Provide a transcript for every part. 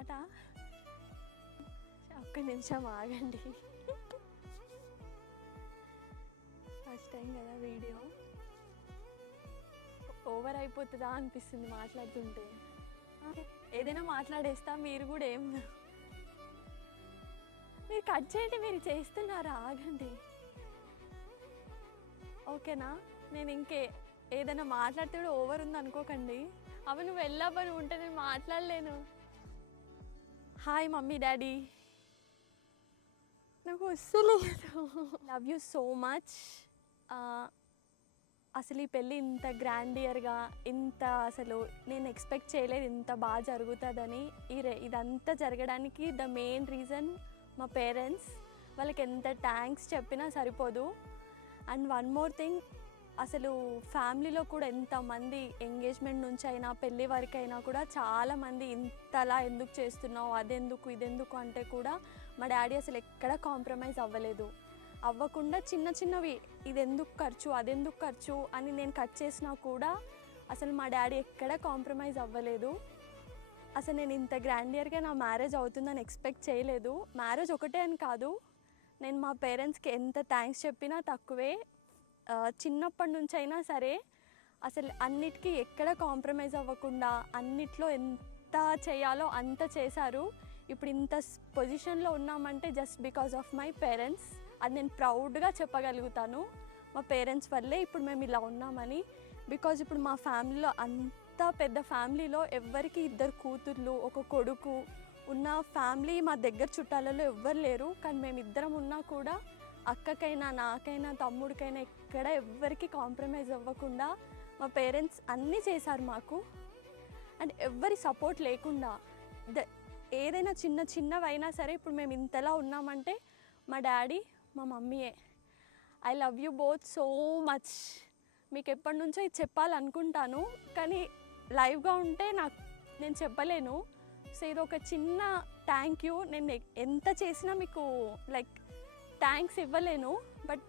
స్టార్టా? ఒక్క నిమిషం ఆగండి. ఫస్ట్ టైం కదా వీడియో, ఓవర్ అయిపోతుందా అనిపిస్తుంది మాట్లాడుతుంటే. ఏదైనా మాట్లాడేస్తా, మీరు కూడా మీరు కట్ చేయండి, మీరు చేస్తున్నారా? ఆగండి, ఓకేనా? నేను ఏదైనా మాట్లాడితే కూడా ఓవర్ ఉంది అనుకోకండి. అవి నువ్వు వెళ్ళబని ఉంటే నేను మాట్లాడలేను. హాయ్ మమ్మీ డాడీ, నాకు వస్తలేదు. Love you so much. అసలు ఈ పెళ్ళి ఇంత గ్రాండియర్గా, ఇంత అసలు నేను ఎక్స్పెక్ట్ చేయలేదు ఇంత బాగా జరుగుతుందని. ఇదంతా జరగడానికి ద మెయిన్ రీజన్ మా పేరెంట్స్. వాళ్ళకి ఎంత థ్యాంక్స్ చెప్పినా సరిపోదు. అండ్ వన్ మోర్ థింగ్, అసలు ఫ్యామిలీలో కూడా ఎంతమంది ఎంగేజ్మెంట్ నుంచి అయినా పెళ్ళి వరకు అయినా కూడా చాలామంది ఇంతలా ఎందుకు చేస్తున్నావు, అదెందుకు ఇదెందుకు అంటే కూడా మా డాడీ అసలు ఎక్కడ కాంప్రమైజ్ అవ్వకుండా చిన్న చిన్నవి, ఇదెందుకు ఖర్చు అదెందుకు ఖర్చు అని నేను కట్ చేసినా కూడా అసలు మా డాడీ ఎక్కడ కాంప్రమైజ్ అవ్వలేదు. అసలు నేను ఇంత గ్రాండియర్గా నా మ్యారేజ్ అవుతుందని ఎక్స్పెక్ట్ చేయలేదు. మ్యారేజ్ ఒకటే అని కాదు, నేను మా పేరెంట్స్కి ఎంత థ్యాంక్స్ చెప్పినా తక్కువే. చిన్నప్పటి నుంచి అయినా సరే అసలు అన్నిటికీ ఎక్కడ కాంప్రమైజ్ అవ్వకుండా అన్నిట్లో ఎంత చేయాలో అంత చేశారు. ఇప్పుడు ఇంత పొజిషన్లో ఉన్నామంటే just because of my parents. అది నేను ప్రౌడ్గా చెప్పగలుగుతాను. మా పేరెంట్స్ వల్లే ఇప్పుడు మేము ఇలా ఉన్నామని. బికాజ్ ఇప్పుడు మా ఫ్యామిలీలో, అంత పెద్ద ఫ్యామిలీలో ఎవ్వరికి 2 కూతుర్లు 1 కొడుకు ఉన్న ఫ్యామిలీ మా దగ్గర చుట్టాలలో ఎవ్వరు లేరు. కానీ మేమిద్దరం ఉన్నా కూడా అక్కకైనా నాకైనా తమ్ముడికైనా ఎక్కడ ఎవ్వరికి కాంప్రమైజ్ అవ్వకుండా మా పేరెంట్స్ అన్నీ చేశారు మాకు. అండ్ ఎవ్వరి సపోర్ట్ లేకుండా ఏదైనా చిన్నవైనా సరే ఇప్పుడు మేము ఇంతలా ఉన్నామంటే మా డాడీ మా మమ్మీయే. I love you both so much. మీకు ఎప్పటి నుంచో ఇది చెప్పాలనుకుంటాను, కానీ లైవ్గా ఉంటే నేను చెప్పలేను. సో ఇది ఒక చిన్న థ్యాంక్ యూ. నేను ఎంత చేసినా మీకు లైక్ థ్యాంక్స్ ఇవ్వలేను, but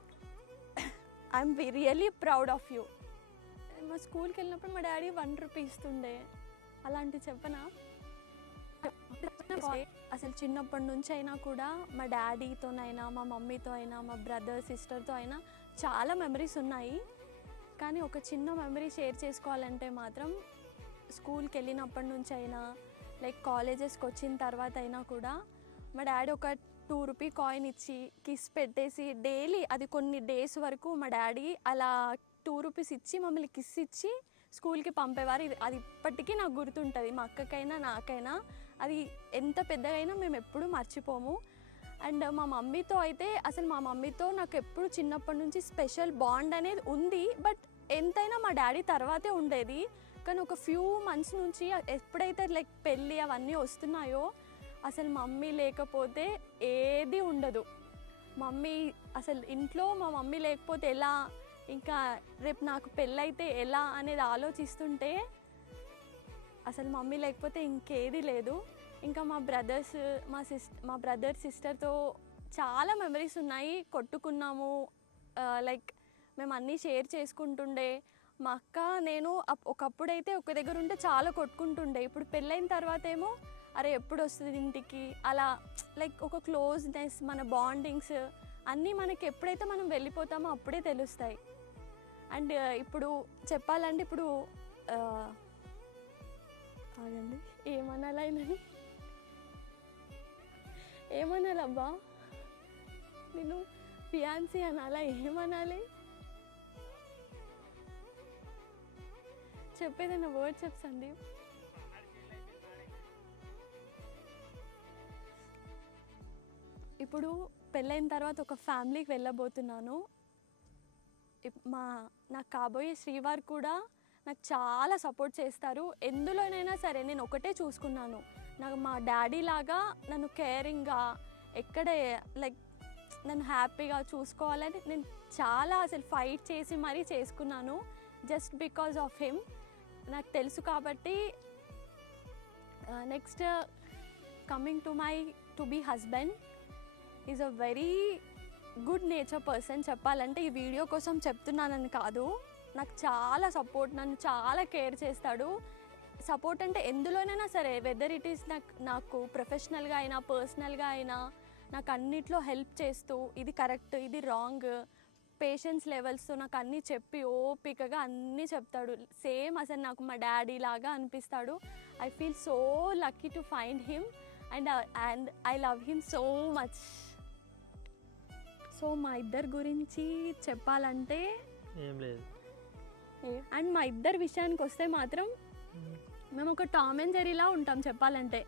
I'm really proud of you. మా స్కూల్కి వెళ్ళినప్పుడు మా డాడీ 1 రూపీ ఇస్తుండే, అలాంటివి చెప్పనా? అసలు చిన్నప్పటి నుంచి అయినా కూడా మా డాడీతోనైనా మా మమ్మీతో అయినా మా బ్రదర్ సిస్టర్తో అయినా చాలా మెమరీస్ ఉన్నాయి. కానీ ఒక చిన్న మెమరీ షేర్ చేసుకోవాలంటే మాత్రం స్కూల్కి వెళ్ళినప్పటి నుంచి అయినా లైక్ కాలేజెస్కి వచ్చిన తర్వాత అయినా కూడా మా డాడీ ఒక 2 రూపీ కాయిన్ ఇచ్చి కిస్ పెట్టేసి డైలీ, అది కొన్ని డేస్ వరకు మా డాడీ అలా 2 రూపీస్ ఇచ్చి మమ్మల్ని కిస్ ఇచ్చి స్కూల్కి పంపేవారు. అది ఇప్పటికీ నాకు గుర్తుంటుంది. మా అక్కకైనా నాకైనా అది ఎంత పెద్దగైనా మేము ఎప్పుడూ మర్చిపోము. అండ్ మా మమ్మీతో అయితే అసలు మా మమ్మీతో నాకు ఎప్పుడు చిన్నప్పటి నుంచి స్పెషల్ బాండ్ అనేది ఉంది. బట్ ఎంతైనా మా డాడీ తర్వాతే ఉండేది. కానీ ఒక ఫ్యూ మంత్స్ నుంచి ఎప్పుడైతే లైక్ పెళ్ళి అవన్నీ వస్తున్నాయో అసలు మమ్మీ లేకపోతే ఏది ఉండదు. మమ్మీ అసలు ఇంట్లో మా మమ్మీ లేకపోతే ఎలా, ఇంకా రేపు నాకు పెళ్ళైతే ఎలా అనేది ఆలోచిస్తుంటే అసలు మమ్మీ లేకపోతే ఇంకేది లేదు. ఇంకా మా బ్రదర్ సిస్టర్తో చాలా మెమరీస్ ఉన్నాయి. కొట్టుకున్నాము, లైక్ మేము అన్నీ షేర్ చేసుకుంటుండే. మా అక్క నేను ఒకప్పుడైతే ఒక దగ్గర ఉంటే చాలా కొట్టుకుంటుండే. ఇప్పుడు పెళ్ళైన తర్వాత ఏమో అరే ఎప్పుడు వస్తుంది ఇంటికి, అలా లైక్ ఒక క్లోజ్నెస్, మన బాండింగ్స్ అన్నీ మనకి ఎప్పుడైతే మనం వెళ్ళిపోతామో అప్పుడే తెలుస్తాయి. అండ్ ఇప్పుడు చెప్పాలంటే ఇప్పుడు ఆగండి, ఏమనాలబ్బా, నేను ఫియాన్సీ అనాలా, ఏమనాలి? చెప్పేదన్నా వర్డ్ చెప్పండి. ఇప్పుడు పెళ్ళైన తర్వాత ఒక ఫ్యామిలీకి వెళ్ళబోతున్నాను. నాకు కాబోయే శ్రీవారు కూడా నాకు చాలా సపోర్ట్ చేస్తారు. ఎందులోనైనా సరే నేను ఒకటే చూసుకున్నాను, నాకు మా డాడీ లాగా నన్ను కేరింగ్గా ఎక్కడ లైక్ నన్ను హ్యాపీగా చూసుకోవాలని నేను చాలా అసలు ఫైట్ చేసి మరీ చేసుకున్నాను. జస్ట్ బికాజ్ ఆఫ్ హిమ్ నాకు తెలుసు కాబట్టి. Next coming to my to be husband, is a very good nature person. చెప్పాలంటే ఈ వీడియో కోసం చెప్తున్నానని కాదు, నాకు చాలా సపోర్ట్, నన్ను చాలా కేర్ చేస్తాడు. సపోర్ట్ అంటే ఎందులోనైనా సరే, వెదర్ ఇట్ ఈస్ నాకు ప్రొఫెషనల్గా అయినా పర్సనల్గా అయినా నాకు అన్నిట్లో హెల్ప్ చేస్తూ ఇది కరెక్ట్ ఇది రాంగ్ పేషెన్స్ లెవెల్స్తో నాకు అన్నీ చెప్పి ఓపికగా అన్నీ చెప్తాడు. సేమ్ అసలు నాకు మా డాడీ లాగా అనిపిస్తాడు. I feel so lucky to find him and I love him so much. So మా ఇద్దరి గురించి చెప్పాలంటే ఏం లేదు. అండ్ మా ఇద్దరి విషయానికి వస్తే మాత్రం మేము ఒక టామ్ అండ్ జెర్రీలా ఉంటాం చెప్పాలంటే.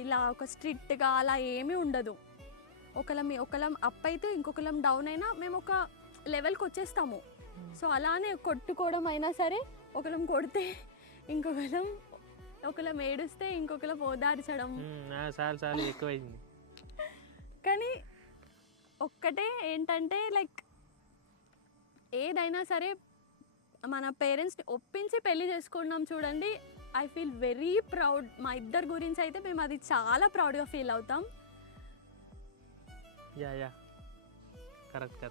ఇలా ఒక స్ట్రిక్ట్గా అలా ఏమీ ఉండదు. ఒకళ్ళం అప్ అయితే ఇంకొకళ్ళం డౌన్ అయినా మేము ఒక లెవెల్కి వచ్చేస్తాము. సో అలానే కొట్టుకోవడం అయినా సరే, ఒకళ్ళం కొడితే ఒకళ్ళం ఏడుస్తే ఇంకొకళ్ళం ఓదార్చడం. చాలా ఎక్కువైంది. కానీ ఒక్కటే ఏంటంటే లైక్ ఏదైనా సరే మన పేరెంట్స్ని ఒప్పించి పెళ్లి చేసుకున్నాం చూడండి. I feel very proud. మా ఇద్దరి గురించి అయితే మేము అది చాలా ప్రౌడ్గా ఫీల్ అవుతాం. Yeah correct